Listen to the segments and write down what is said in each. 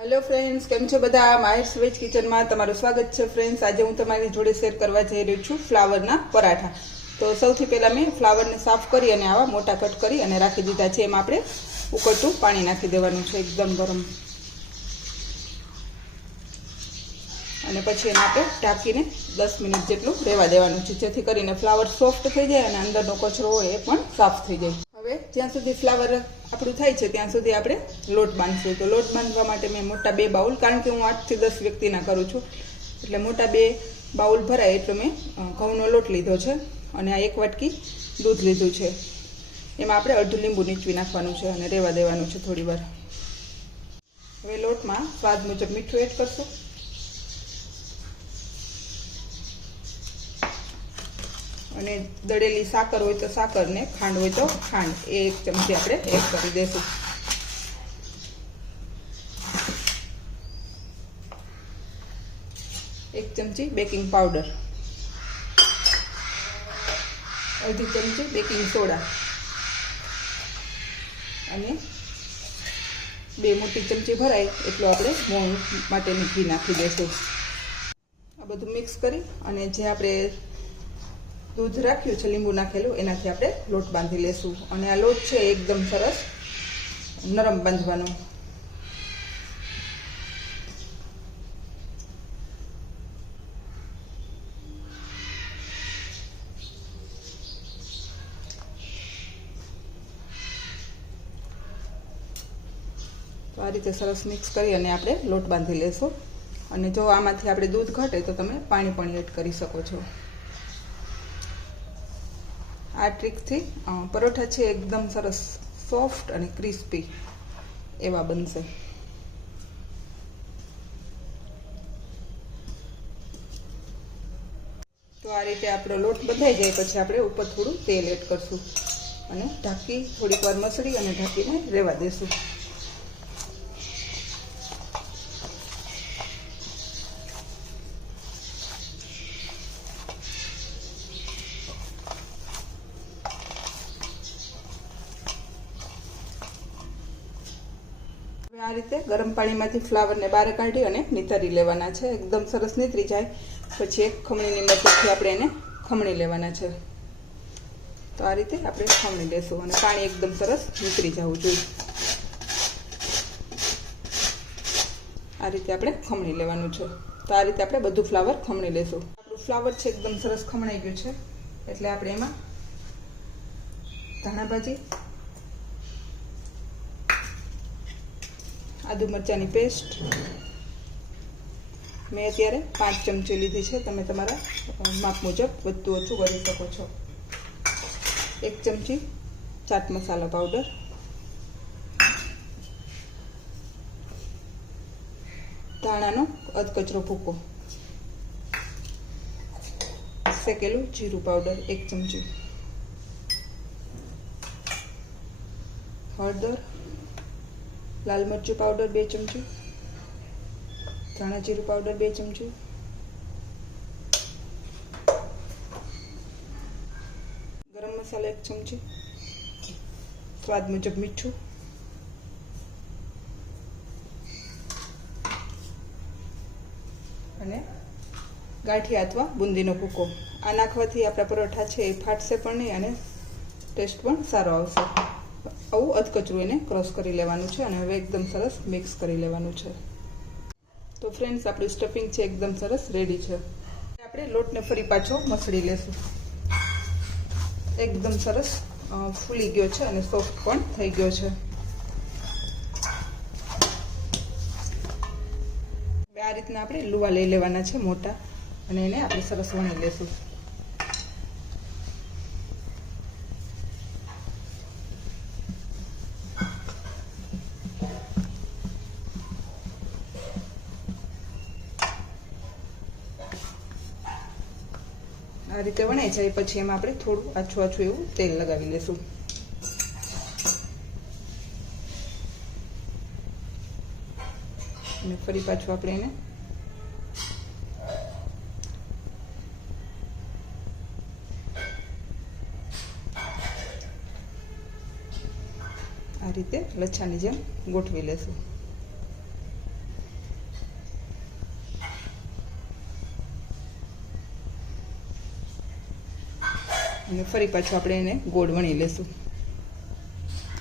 Hello friends, केम छो बधा? माहिर वेज किचन में तमारुं स्वागत है। फ्रेंड्स, आज हूँ तमारी जोड़े शेर करवा जई रही छूं फ्लावरना पराठा। तो सौथी पहला मैं फ्लावर ने साफ करी अने आवा मोटा कट करी अने राखी दीधा छे। एमां आपणे उकळતું पाणी नाखी देवानुं छे एकदम गरम, अने पछी एने आपणे ढांकीने 10 मिनिट जेटલું રહેવા દેવાનું છે, જેથી કરીને फ्लावर सॉफ्ट થઈ જાય અને અંદરનો કચરો હોય એ પણ સાફ થઈ જાય। હવે જ્યાં સુધી फ्लावर આપણું થાય છે ત્યાં સુધી આપણે લોટ બાંધશું। તો લોટ બાંધવા માટે મેં મોટા 2 બાઉલ, કારણ કે હું 8 થી 10 વ્યક્તિના કરું છું એટલે મોટા 2 બાઉલ ભરાય એટલો મેં ઘઉંનો લોટ લીધો છે અને આ 1 વાટકી દૂધ લીધું છે। એમાં આપણે અડધું લીંબુ નીચવી નાખવાનું છે અને રહેવા દેવાનું છે થોડી વાર। હવે લોટમાં સ્વાદ મુજબ મીઠું એડ કરશું અને દળેલી સાકર હોય તો સાકર ને ખાંડ હોય તો ખાંડ એ 1 ચમચી આપણે એડ કરી દેશું। एक चमची बेकिंग पाउडर, अर्धी चमची बेकिंग सोडा अने 2 मोटी चमची भराय एटलो आपणे मोण माटेनुं घी नाखी देशुं। आ बधुं मिक्स करी अने जे आपणे दूध राख्યું છે લીંબુ નાખેલું એનાથી આપણે લોટ બાંધી લેશું। અને આ લોટ છે એકદમ સરસ નરમ બાંધવાનો। તો આ રીતે સરસ મિક્સ કરી અને આપણે લોટ બાંધી લેશું। અને જો આમાંથી આપણે દૂધ ઘટે તો તમે પાણી પણ એડ કરી શકો છો। आ ट्रीक थी परोठा है एकदम सरस सॉफ्ट और क्रिस्पी एवा बनशे। तो आ रीते आपणो लोट बंधाई जाए पछी आपणे उपर थोड़ुं तेल एड करशुं अने ढांकी थोड़ीक वार मसळी अने ढांकीने रहेवा देशुं। आ रीते गरम पानी में फ्लावर ने बहार काढ़ी अने नितारी लेवाना छे। एकदम सरस नितरी जाए पछी एक खमणीनी मददथी आपणे एने खमणी लेवाना छे। तो आ रीते आपणे खमणी लेशुं अने पाणी एकदम सरस नितरी जवुं जोईए। आ रीते आपणे खमणी लेवानुं छे। तो आ रीते आपणे बधुं फ्लावर खमणी लेशुं। आपणुं फ्लावर छे एकदम सरस खमणाई गयुं छे एटले आपणे एमां धाणा भाजी, आदू मरचानी पेस्ट मैं अत्यारे 5 चमची लीधी है, तमे तमारा माप मुजब वधु ओछुं करी शको छो। 1 चमची चाट मसाला पाउडर, धाणानो अधकचरो भूको, शेकेलुं जीरुं पाउडर 1 चमची, हळदर, लाल मरचू पाउडर 2 चमची, धाणा जीरु पाउडर 2 चमची, गरम मसाला 1 चमची, स्वाद मुजब मीठू अने गाठिया अथवा बूंदीनो भूको। आ नाखवाथी आपणा परोठा छे ए फाटशे पण नहीं अने टेस्ट पण सारो आवशे। आવું અધકચરું એને ક્રોસ કરી લેવાનું છે અને હવે એકદમ સરસ મિક્સ કરી લેવાનું છે। તો ફ્રેન્ડ્સ, આપણું સ્ટફિંગ છે એકદમ સરસ રેડી છે। આપણે લોટને ફરી પાછો મસળી લેશું। એકદમ સરસ ફૂલી ગયો છે અને સોફ્ટ પણ થઈ ગયો છે। આ રીતના આપણે લુવા લઈ લેવાના છે મોટા અને એને આપણે સરસ વણી લેશું। आ रीते वणाई जाए पछी एमां आपणे थोडुं आछुं आछुं एवुं तेल लगावी लेशुं। અને ફરી પાછું આપણે એને આ રીતે લચ્છાની જેમ ગોઠવી લેશું। અને ફરી પાછું આપણે એને ગોળ વણી લેશું.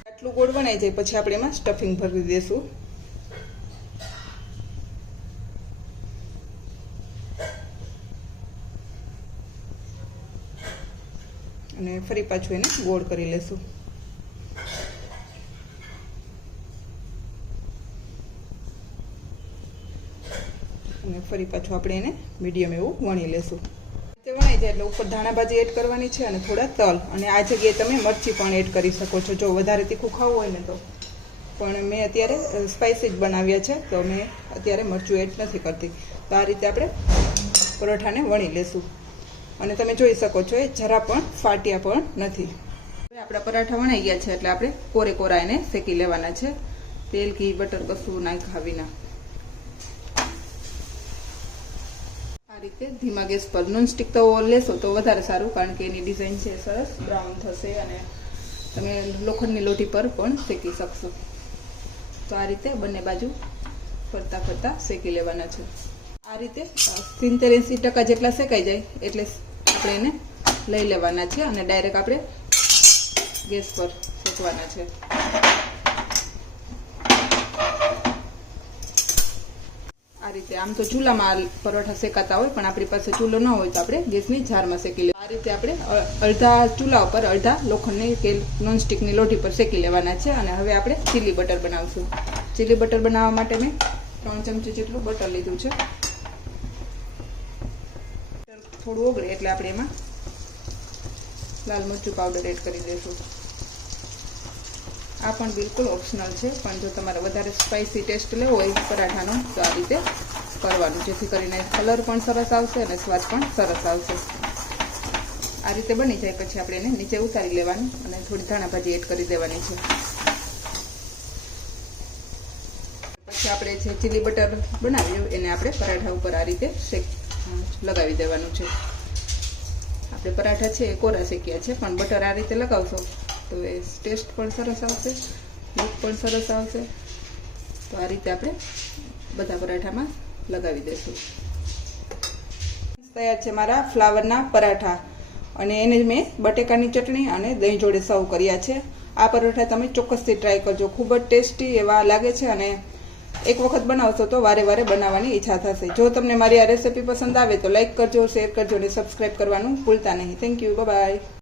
આટલું ગોળ વણાઈ જાય પછી આપણે એમાં સ્ટફિંગ ભરી દઈશું. અને ફરી પાછું એને ગોળ કરી લેશું. અને ફરી પાછું આપણે એને મીડિયમ એવું વણી લેશું. તે વણાઈ જાય એટલે ઉપર ધાણા ભાજી એડ કરવાની છે અને થોડા તલ, અને આ જગ્યાએ તમે મરચી પણ એડ કરી શકો છો જો વધારે તીખું ખાવું હોય ને તો. પણ મેં અત્યારે સ્પાઇસી જ બનાવ્યા છે તો મેં અત્યારે મરચું એડ નથી કરતી. તો આ રીતે આપણે પરોઠાને વણી લેશું. અને તમે જોઈ શકો છો એ જરા પણ ફાટ્યા પણ નથી. હવે આપણા પરાઠા વણાઈ ગયા છે એટલે આપણે કોરે કોરા એને શેકી લેવાના છે. તેલ ઘી બટર કશું નાખ્યા વિના આ રીતે ધીમા ગેસ પર. નોનસ્ટિક તવો લેશો તો વધારે સારું, કારણ કે એની ડિઝાઇન છે સરસ બ્રાઉન થશે અને તમે લોખંડની લોટી પર પણ શેકી શકશો. તો આ રીતે બંને બાજુ ફરતા ફરતા શેકી લેવાના છે. આ રીતે 70-80% જેટલા શેકાઈ જાય એટલે આપણે એને લઈ લેવાના છે અને ડાયરેક્ટ આપણે ગેસ પર શેકવાના છે. આ રીતે આમ તો ચૂલામાં પરોઠા શેકાતા હોય, પણ આપણી પાસે ચૂલો ન હોય તો આપણે ગેસની જારમાં શેકી લેવા. આ રીતે આપણે અડધા ચૂલા ઉપર અડધા લોખંડની કે નોનસ્ટિકની લોટી પર શેકી લેવાના છે. અને હવે આપણે ચીલી બટર બનાવશું. ચીલી બટર બનાવવા માટે મેં 3 ચમચી જેટલું બટર લીધું છે. થોડું ઓગળે એટલે આપણે એમાં લાલ મરચું પાવડર એડ કરી દઈશું. આ પણ બિલકુલ ઓપ્શનલ છે, પણ જો તમારે વધારે સ્પાઇસી ટેસ્ટ લેવો હોય પરાઠાનો તો આ રીતે કરવાનું, જેથી કરીને કલર પણ સરસ આવશે અને સ્વાદ પણ સરસ આવશે. આ રીતે બની જાય પછી આપણે એને નીચે ઉતારી લેવાનું અને થોડી ધાણા ભાજી એડ કરી દેવાની છે. પછી આપણે જે ચીલી બટર બનાવ્યું એને આપણે પરાઠા ઉપર આ રીતે લગાવી દેવાનું છે. આપણે પરાઠા છે એ કોરા શેક્યા છે, પણ બટર આ રીતે લગાવશો તો એ ટેસ્ટ પણ સરસ આવશે, લુક પણ સરસ આવશે. તો આ રીતે આપણે બધા પરાઠામાં લગાવી દઈશું. તૈયાર છે મારા ફ્લાવરના પરાઠા, અને એને મેં બટેકાની ચટણી અને દહીં જોડે સર્વ કર્યા છે. આ પરોઠા તમે ચોક્કસથી ટ્રાય કરજો, ખૂબ જ ટેસ્ટી એવા લાગે છે અને એક વખત બનાવશો તો વારે વારે બનાવવાની ઈચ્છા થશે. જો તમને મારી આ રેસિપી પસંદ આવે તો લાઈક કરજો, શેર કરજો અને સબસ્ક્રાઈબ કરવાનું ભૂલતા નહીં. Thank you, bye bye.